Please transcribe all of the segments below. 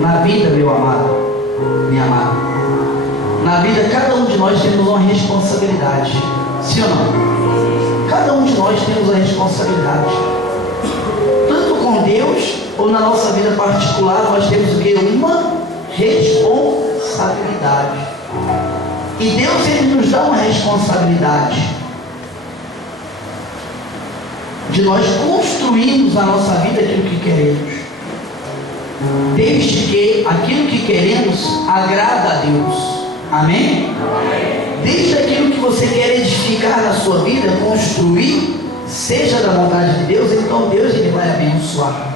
Na vida, meu amado, minha amada, na vida cada um de nós temos uma responsabilidade. Sim ou não? Cada um de nós temos uma responsabilidade. Tanto com Deus, ou na nossa vida particular, nós temos o quê? Uma responsabilidade. E Deus, Ele nos dá uma responsabilidade de nós construirmos na nossa vida aquilo que queremos, desde que aquilo que queremos agrada a Deus. Amém? Desde aquilo que você quer edificar na sua vida, construir, seja da vontade de Deus, então Deus, Ele vai abençoar.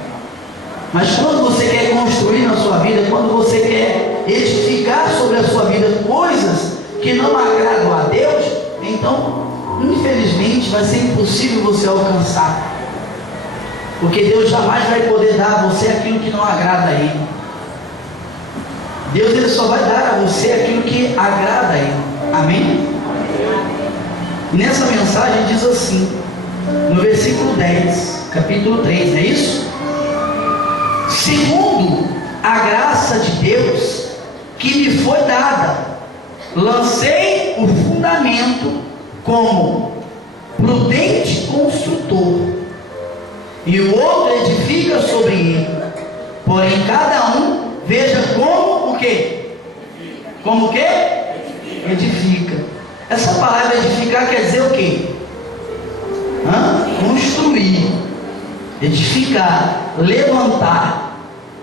Mas quando você quer construir na sua vida, quando você quer edificar sobre a sua vida coisas que não agradam a Deus, então infelizmente vai ser impossível você alcançar, porque Deus jamais vai poder dar a você aquilo que não agrada a Ele. Deus, Ele só vai dar a você aquilo que agrada a Ele. Amém? E nessa mensagem diz assim, no versículo 10, capítulo 3, não é isso? Segundo a graça de Deus que me foi dada, lancei o fundamento como prudente construtor, e o outro edifica sobre ele. Porém cada um veja como o quê? Como o quê? Edifica. Essa palavra edificar quer dizer o quê? Construir, edificar, levantar.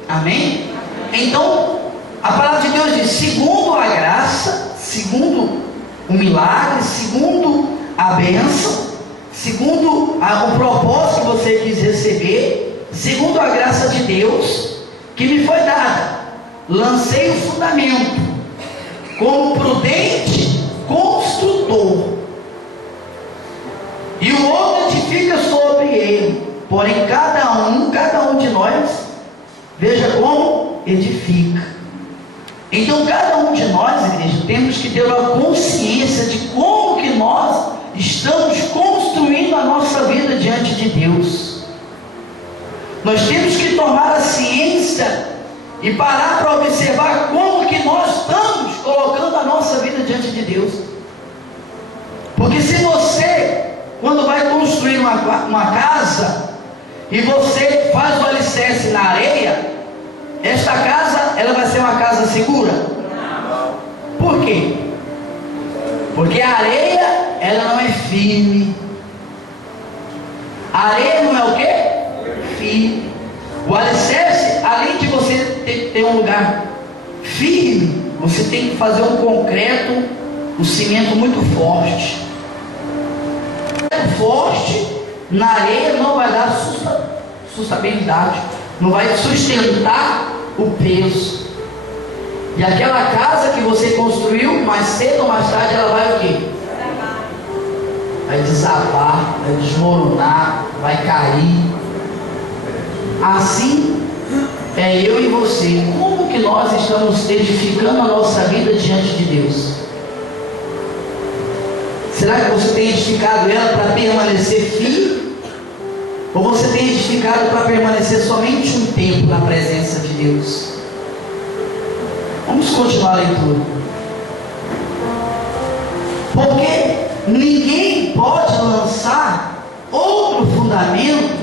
Amém? Então a palavra de Deus diz: segundo a graça, segundo o milagre, segundo a bênção, segundo o propósito que você quis receber, segundo a graça de Deus que me foi dada, lancei o fundamento como prudente construtor, e o outro edifica sobre ele. Porém cada um de nós veja como edifica. Então cada um de nós, igreja, temos que ter uma consciência de como que nós estamos construindo a nossa vida diante de Deus. Nós temos que tomar a ciência e parar para observar como que nós estamos colocando a nossa vida diante de Deus. Porque se você, quando vai construir uma casa, e você faz o alicerce na areia, esta casa, ela vai ser uma casa segura? Por quê? Porque a areia, ela não é firme. A areia não é o quê? Firme. O alicerce, além de você ter um lugar firme, você tem que fazer um concreto, um cimento muito forte. Forte na areia não vai dar sustentabilidade, não vai sustentar o peso. E aquela casa que você construiu, mais cedo ou mais tarde, ela vai o quê? Vai desabar, vai desmoronar, vai cair. Assim é eu e você. Como que nós estamos edificando a nossa vida diante de Deus? Será que você tem edificado ela para permanecer firme? Ou você tem edificado para permanecer somente um tempo na presença de Deus? Vamos continuar a leitura. Porque ninguém pode lançar outro fundamento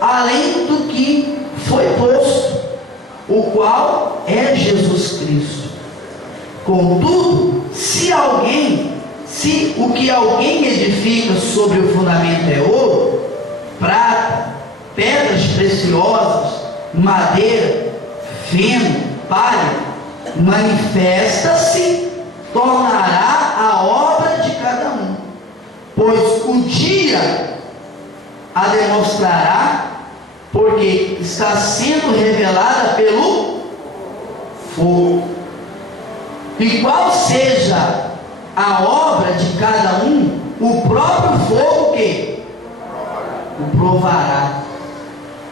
além do que foi posto, o qual é Jesus Cristo. Contudo, se o que alguém edifica sobre o fundamento é ouro, prata, pedras preciosas, madeira, feno, palha, manifesta-se, tornará a obra de cada um, pois o dia a demonstrará, porque está sendo revelada pelo fogo. E qual seja a obra de cada um, o próprio fogo que o provará.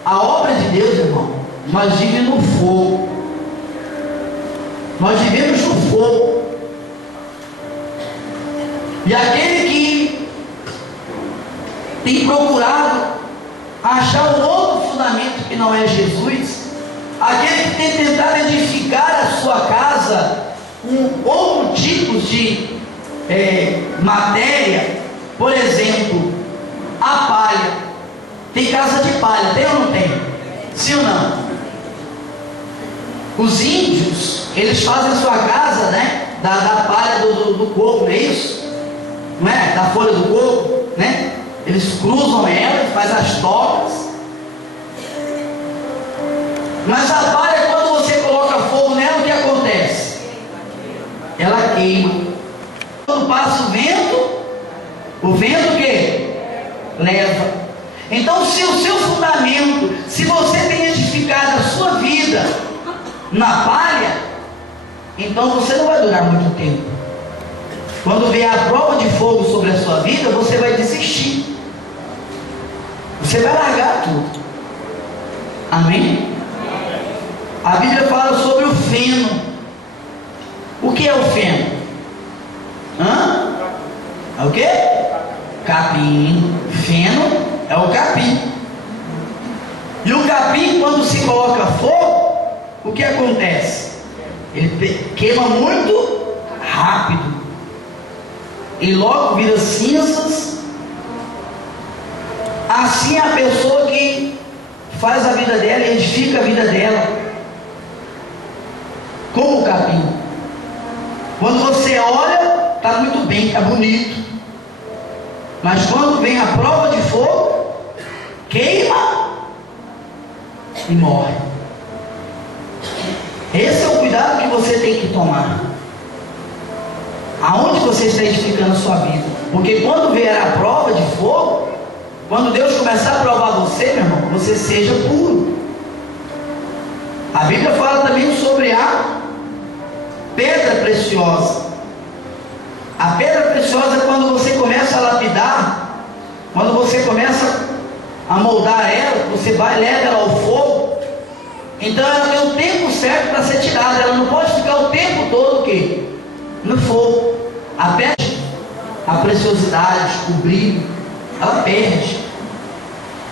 A obra de Deus, irmão, nós vivemos no fogo. Nós vivemos no fogo. E aquele que tem procurado achar um outro fundamento que não é Jesus, aquele que tem tentado edificar a sua casa com outro tipo de matéria, por exemplo, a palha. Tem casa de palha, tem ou não tem? Sim ou não? Os índios, eles fazem a sua casa, né, da palha do coco, não é isso? Não é? Da folha do coco, né? Eles cruzam ela, fazem as tocas. Mas a palha, quando você coloca fogo nela, o que acontece? Ela queima. Quando passa o vento o quê? Leva. Então, se o seu fundamento, se você tem edificado a sua vida na palha, então você não vai durar muito tempo. Quando vier a prova de fogo sobre a sua vida, você vai desistir. Você vai largar tudo. Amém? A Bíblia fala sobre o feno. O que é o feno? É o quê? Capim. Feno é o capim. E o capim, quando se coloca fogo, o que acontece? Ele queima muito rápido. E logo vira cinzas. Assim é a pessoa que faz a vida dela e edifica a vida dela. Como o capim. Quando você olha, está muito bem, está bonito. Mas quando vem a prova de fogo, queima e morre. Esse é o cuidado que você tem que tomar. Aonde você está edificando a sua vida? Porque quando vier a prova de fogo, quando Deus começar a provar você, meu irmão, você seja puro. A Bíblia fala também sobre a pedra preciosa. A pedra preciosa é quando você começa a lapidar, quando você começa a moldar ela, você vai, leva ela ao fogo. Então ela tem um tempo certo para ser tirada. Ela não pode ficar o tempo todo o quê? No fogo. A pedra, a preciosidade, o brilho, ela perde.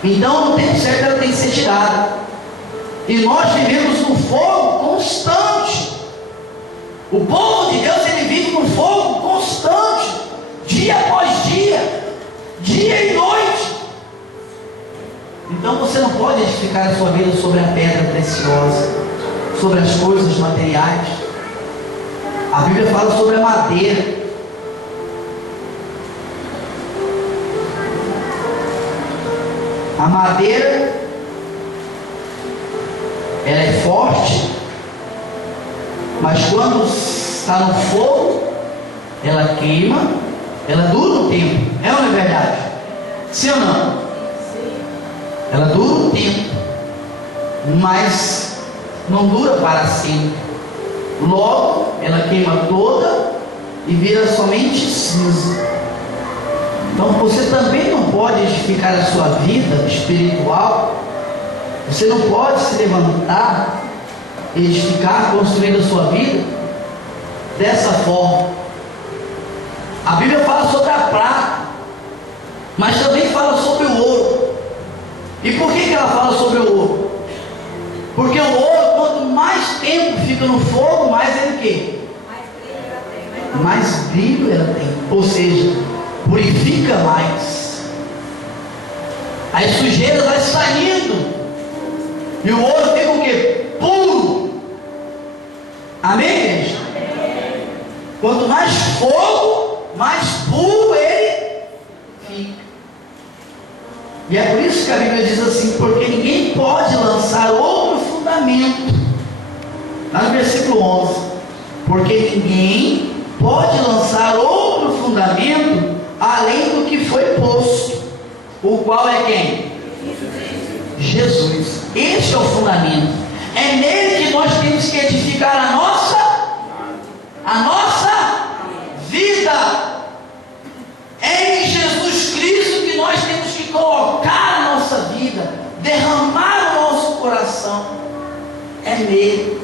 Então no tempo certo ela tem que ser tirada. E nós vivemos no fogo constante. O povo de Deus, ele vive no fogo constante, dia após dia, dia e noite. Então você não pode edificar a sua vida sobre a pedra preciosa, sobre as coisas materiais. A Bíblia fala sobre a madeira. A madeira, ela é forte, mas quando está no fogo, ela queima, ela dura um tempo. É ou não é verdade? Sim ou não? Ela dura um tempo, mas não dura para sempre. Logo, ela queima toda e vira somente cinza. Então você também não pode edificar a sua vida espiritual. Você não pode se levantar, edificar, construir a sua vida dessa forma. A Bíblia fala sobre a prata, mas também fala sobre o ouro. E por que ela fala sobre o ouro? Porque o ouro, quanto mais tempo fica no fogo, mais ele o quê? Mais brilho ela tem. Ou seja, purifica mais. As sujeiras vai saindo. E o ouro fica o quê? Puro. Amém, igreja? Amém. Quanto mais fogo, mais puro ele fica. E é por isso que a Bíblia diz assim: porque ninguém pode lançar outro fundamento. Lá no versículo 11: porque ninguém pode lançar outro fundamento além do que foi posto, o qual é quem? Jesus. Este é o fundamento. É nele que nós temos que edificar a nossa vida. É em Jesus Cristo que nós temos que colocar a nossa vida, derramar o nosso coração. É nele.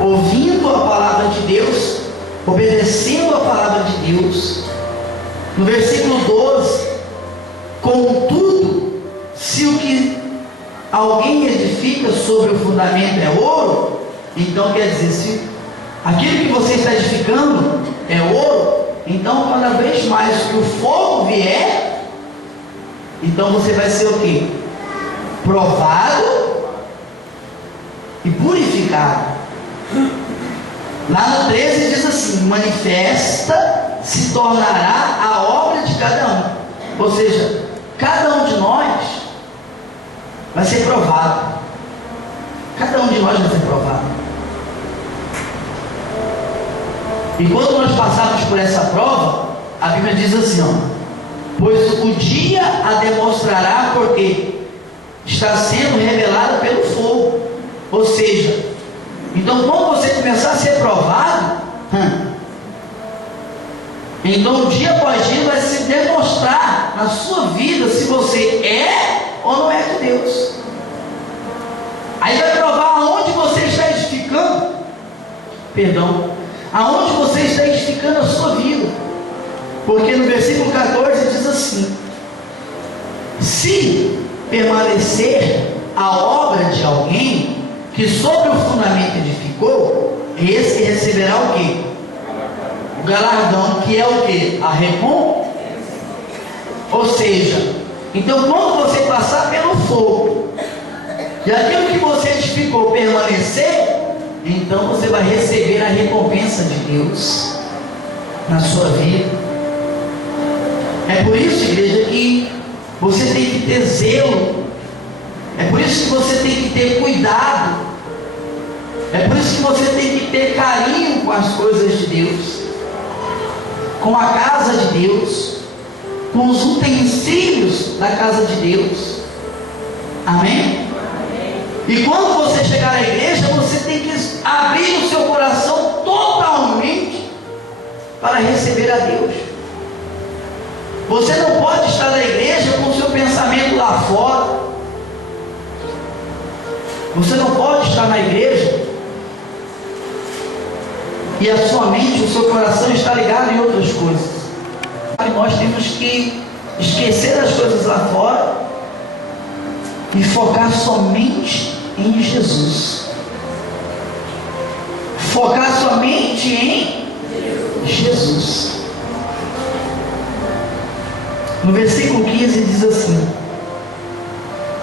Ouvindo a palavra de Deus, obedecendo a palavra de Deus. No versículo 12: contudo, se o que alguém edifica edifica sobre o fundamento é ouro, então quer dizer, se aquilo que você está edificando é ouro, então cada vez mais que o fogo vier, então você vai ser o quê? Provado e purificado. Lá no 13 diz assim: manifesta se tornará a obra de cada um. Ou seja, cada um de nós vai ser provado. Cada um de nós vai ser provado. E quando nós passarmos por essa prova, a Bíblia diz assim, pois o dia a demonstrará, porque está sendo revelada pelo fogo. Ou seja, então quando você começar a ser provado, então dia após dia vai se demonstrar na sua vida se você é ou não é de Deus. Aí vai provar aonde você está edificando, aonde você está edificando a sua vida. Porque no versículo 14 diz assim: se permanecer a obra de alguém que sobre o fundamento edificou, esse receberá o quê? O galardão, que é o quê? A recompensa. Ou seja, então quando você passar pelo fogo e aquilo que você edificou permanecer, então você vai receber a recompensa de Deus na sua vida. É por isso, igreja, que você tem que ter zelo. É por isso que você tem que ter cuidado. É por isso que você tem que ter carinho com as coisas de Deus, com a casa de Deus, com os utensílios da casa de Deus. Amém? E quando você chegar à igreja, você tem que abrir o seu coração totalmente para receber a Deus. Você não pode estar na igreja com o seu pensamento lá fora. Você não pode estar na igreja e a sua mente, o seu coração está ligado em outras coisas. Nós temos que esquecer as coisas lá fora e focar somente em Jesus. Focar somente em Jesus. No versículo 15 diz assim: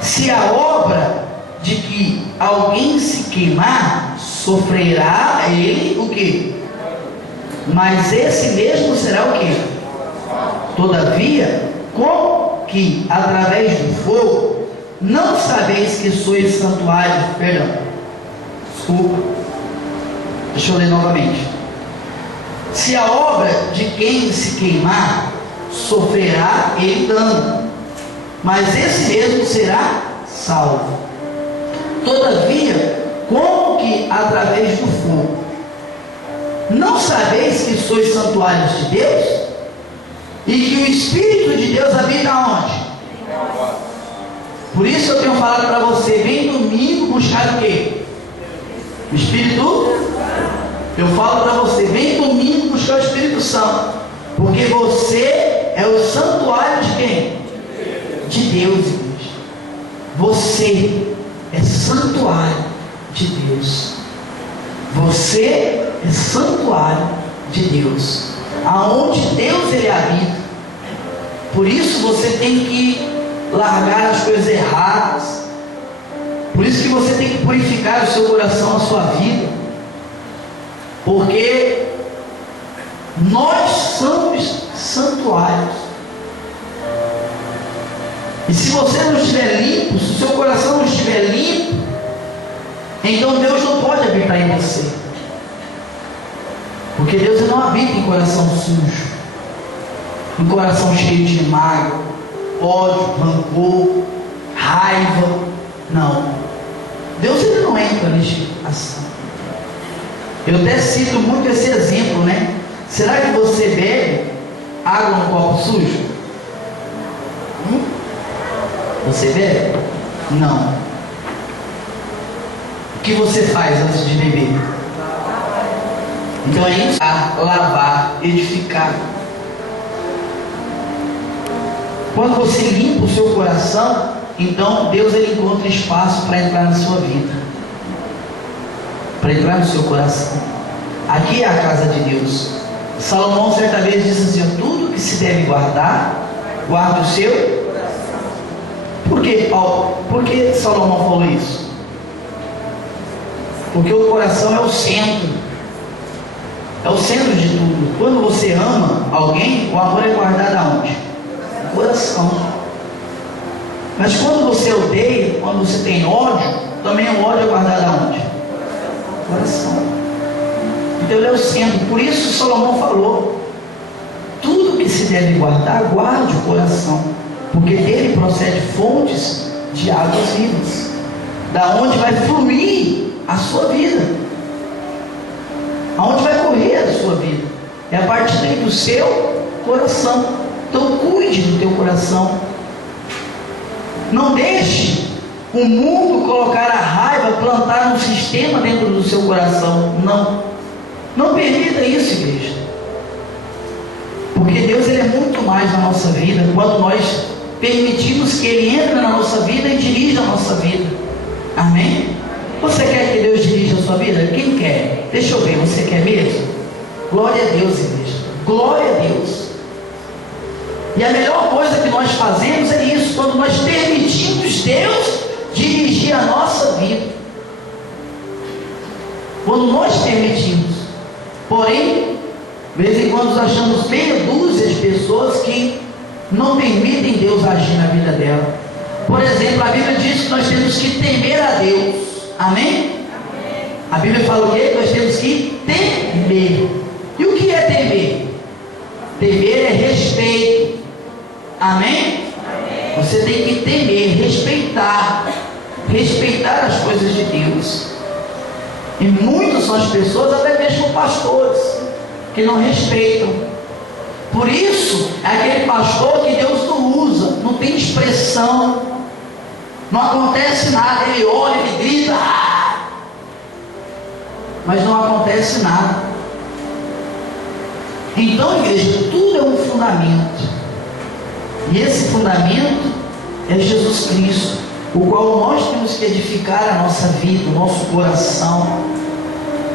se a obra de que alguém se queimar, sofrerá ele o quê? Mas esse mesmo será o quê? Todavia, como que através do fogo não sabeis que sois santuário? Desculpa, deixa eu ler novamente. Se a obra de quem se queimar, sofrerá ele dano, mas esse mesmo será salvo. Todavia, como que através do fogo não sabeis que sois santuários de Deus e que o Espírito de Deus habita onde? Por isso eu tenho falado para você: vem domingo buscar o quê? O Espírito. Eu falo para você: vem domingo buscar o Espírito Santo, porque você é o santuário de quem? De Deus, igreja. Você é santuário de Deus. Você é santuário de Deus, aonde Deus ele habita. Por isso você tem que largar as coisas erradas. Por isso que você tem que purificar o seu coração, a sua vida, porque nós somos santuários. E se você não estiver limpo, se o seu coração não estiver limpo, então Deus não pode habitar em você. Porque Deus não habita em coração sujo, em coração cheio de mágoa, ódio, rancor, raiva. Não. Deus ele não entra nisso assim. Eu até cito muito esse exemplo, né? Será que você bebe água no copo sujo? Você bebe? Não. O que você faz antes de beber? Então é isso: lavar, edificar. Quando você limpa o seu coração, então Deus ele encontra espaço para entrar na sua vida, para entrar no seu coração. Aqui é a casa de Deus. Salomão certa vez disse assim: tudo que se deve guardar, guarde o seu coração. Por que, Paulo? Por que Salomão falou isso? Porque o coração é o centro, é o centro de tudo. Quando você ama alguém, o amor é guardado aonde? No coração. Mas quando você odeia, quando você tem ódio, também o ódio é guardado aonde? No coração. Então ele é o centro. Por isso Salomão falou: tudo que se deve guardar, guarde o coração, porque dele procede fontes de águas vivas, da onde vai fluir a sua vida, aonde vai correr a sua vida, é a partir do seu coração. Então cuide do teu coração. Não deixe o mundo colocar a raiva, plantar um sistema dentro do seu coração. Não permita isso, igreja. Porque Deus ele é muito mais na nossa vida quando nós permitimos que Ele entre na nossa vida e dirija a nossa vida. Amém? Você quer que Deus dirija a sua vida? Quem quer? Deixa eu ver, você quer mesmo? Glória a Deus, igreja. Glória a Deus. E a melhor coisa que nós fazemos é isso, quando nós permitimos Deus dirigir a nossa vida. Quando nós permitimos. Porém, de vez em quando achamos meia dúzia de pessoas que não permitem Deus agir na vida dela. Por exemplo, a Bíblia diz que nós temos que temer a Deus. Amém? A Bíblia fala o quê? Nós temos que temer. E o que é temer? Temer é respeito. Amém? Você tem que temer, respeitar as coisas de Deus. E muitas são as pessoas, até mesmo pastores, que não respeitam. Por isso, é aquele pastor que Deus não usa, não tem expressão, não acontece nada, ele olha, ele grita, mas não acontece nada. Então, igreja, tudo é um fundamento. E esse fundamento é Jesus Cristo, o qual nós temos que edificar a nossa vida, o nosso coração.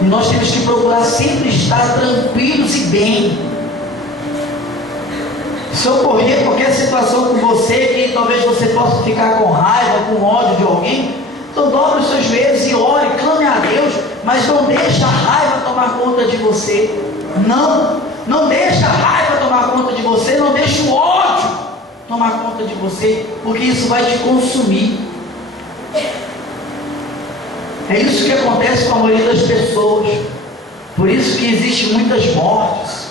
E nós temos que procurar sempre estar tranquilos e bem. Se ocorrer qualquer situação com você, que talvez você possa ficar com raiva, com ódio de alguém, então dobre os seus joelhos e ore, clame a Deus, mas não deixe a raiva tomar conta de você. Não deixe a raiva tomar conta de você, não deixe o ódio tomar conta de você, porque isso vai te consumir. É isso que acontece com a maioria das pessoas. Por isso que existem muitas mortes,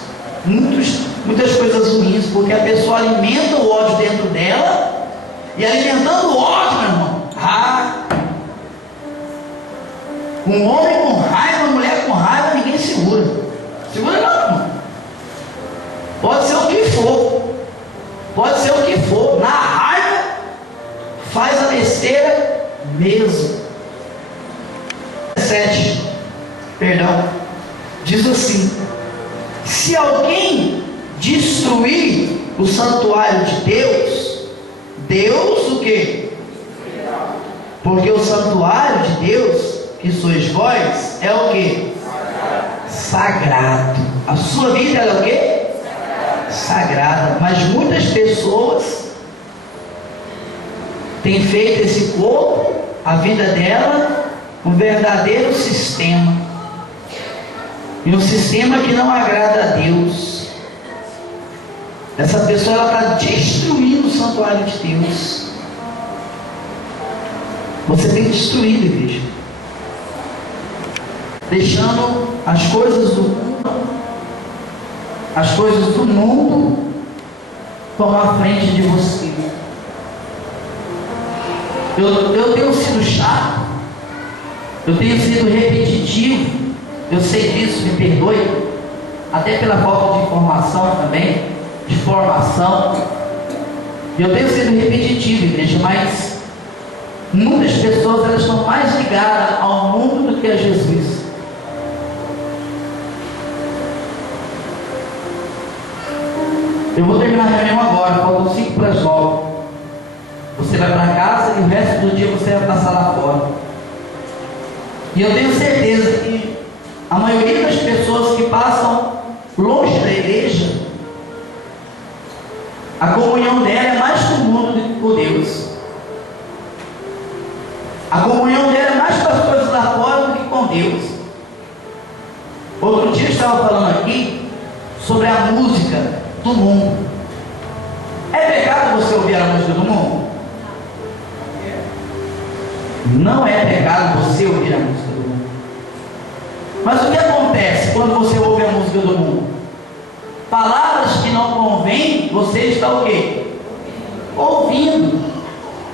muitas coisas ruins, porque a pessoa alimenta o ódio dentro dela, e alimentando o ódio, meu irmão, um homem com raiva, uma mulher com raiva, ninguém segura. Segura não, irmão. Pode ser o que for. Pode ser o que for. Na raiva, faz a besteira mesmo. 7, perdão, diz assim: se alguém destruir o santuário de Deus o quê? Porque o santuário de Deus, que sois vós, é o quê? Sagrado. A sua vida é o quê? Sagrada. Mas muitas pessoas têm feito esse corpo, a vida dela, um verdadeiro sistema, e um sistema que não agrada a Deus. Essa pessoa ela está destruindo o santuário de Deus. Você tem destruído, igreja, deixando as coisas do mundo tomar frente de você. Eu tenho sido chato, eu tenho sido repetitivo, eu sei disso, me perdoe, até pela falta de informação também, de formação. Eu tenho sido repetitivo, igreja, mas muitas pessoas elas estão mais ligadas ao mundo do que a Jesus. Eu vou terminar a reunião agora, faltam 5 para as 9. vai para casa e o resto do dia você vai passar lá fora. E eu tenho certeza que a maioria das pessoas que passam longe da igreja, a comunhão dela é mais com o mundo do que com Deus. A comunhão dela é mais com as coisas lá fora do que com Deus. Outro dia eu estava falando aqui sobre a música do mundo. É pecado você ouvir a música do mundo? Não é pecado você ouvir a música do mundo. Mas o que acontece quando você ouve a música do mundo? Palavras que não convêm, você está o quê? Ouvindo.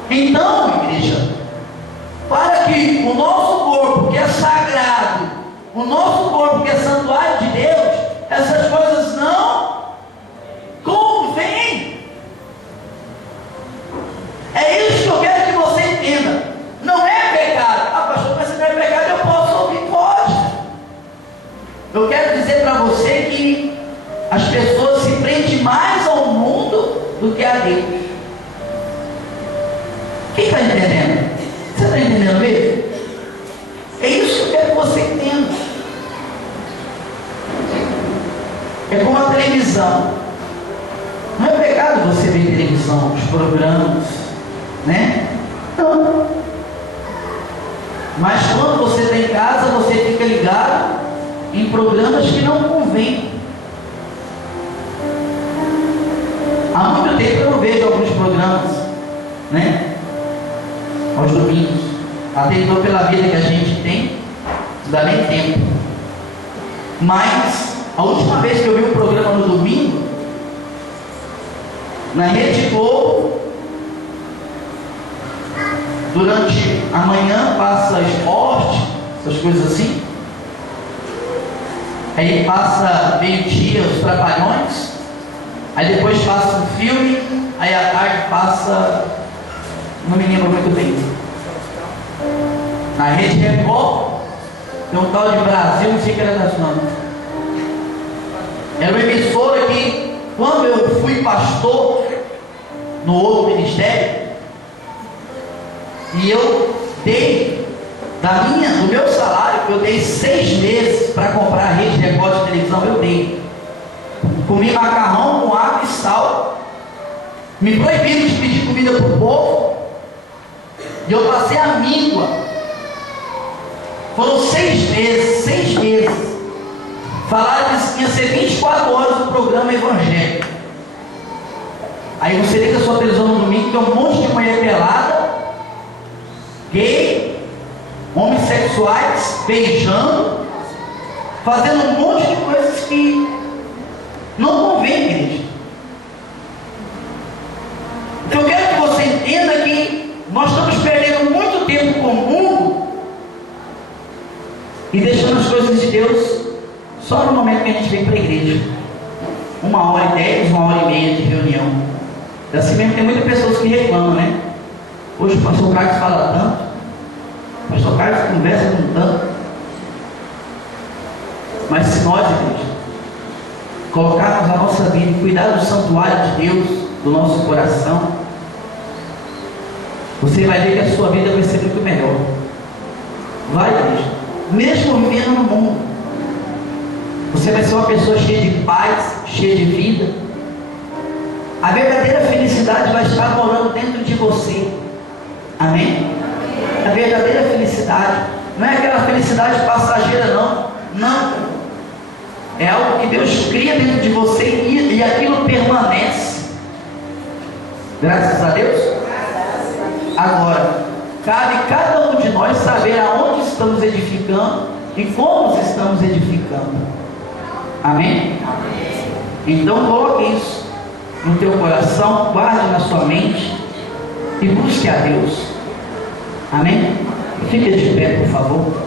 Então, igreja, para que o nosso corpo, que é sagrado, o nosso corpo, que é santuário de Deus, essas coisas não convêm. É isso que eu quero que você entenda. Não é pecado. Ah, pastor, mas se não é pecado, eu posso ouvir? Pode. Eu quero dizer para você que as pessoas se prendem mais ao mundo do que a Deus. Quem está entendendo? Você está entendendo mesmo? É isso que eu quero que você entenda. É como a televisão. Não é pecado você ver televisão, os programas, né? Não. Mas quando você está em casa, você fica ligado em programas que não convêm. Há muito tempo eu não vejo alguns programas, né? Aos domingos. Até então, pela vida que a gente tem, não dá nem tempo. Mas a última vez que eu vi um programa no domingo, na Rede Globo, durante a manhã passa esporte, essas coisas assim. Aí passa meio-dia os Trapalhões. Aí depois passa um filme. Aí à tarde passa, não me lembro muito bem, na Rede Record tem um tal de Brasil, não sei o que era das nomes. Era uma emissora que, quando eu fui pastor no outro ministério, e eu dei do meu salário, eu dei 6 meses para comprar a Rede Record de televisão. Eu dei. Comi macarrão com água e sal. Me proibiram de pedir comida para o povo. E eu passei a míngua. Foram 6 meses, 6 meses. Falaram que ia ser 24 horas o programa evangélico. Aí você liga a sua televisão no domingo, tem um monte de mulher pelada, gay, homossexuais, beijando, fazendo um monte de coisas que não convém, igreja. Então eu quero que você entenda que nós estamos perdendo muito tempo com o mundo e deixando as coisas de Deus só no momento que a gente vem para a igreja. 1h10, 1h30 de reunião. Assim mesmo tem muitas pessoas que reclamam, né? Hoje o pastor Carlos fala tanto, o pastor Carlos conversa com tanto. Mas se nós, igreja, colocarmos a nossa vida e cuidar do santuário de Deus, do nosso coração, você vai ver que a sua vida vai ser muito melhor. Vai, igreja. Mesmo vivendo no mundo, você vai ser uma pessoa cheia de paz, cheia de vida. A verdadeira felicidade vai estar morando dentro de você. Amém? A verdadeira felicidade não é aquela felicidade passageira, não. Não. É algo que Deus cria dentro de você e aquilo permanece. Graças a Deus. Agora, cabe cada um de nós saber aonde estamos edificando e como estamos edificando. Amém? Então coloque isso no teu coração, guarde na sua mente e busque a Deus. Amém? Fique de pé, por favor.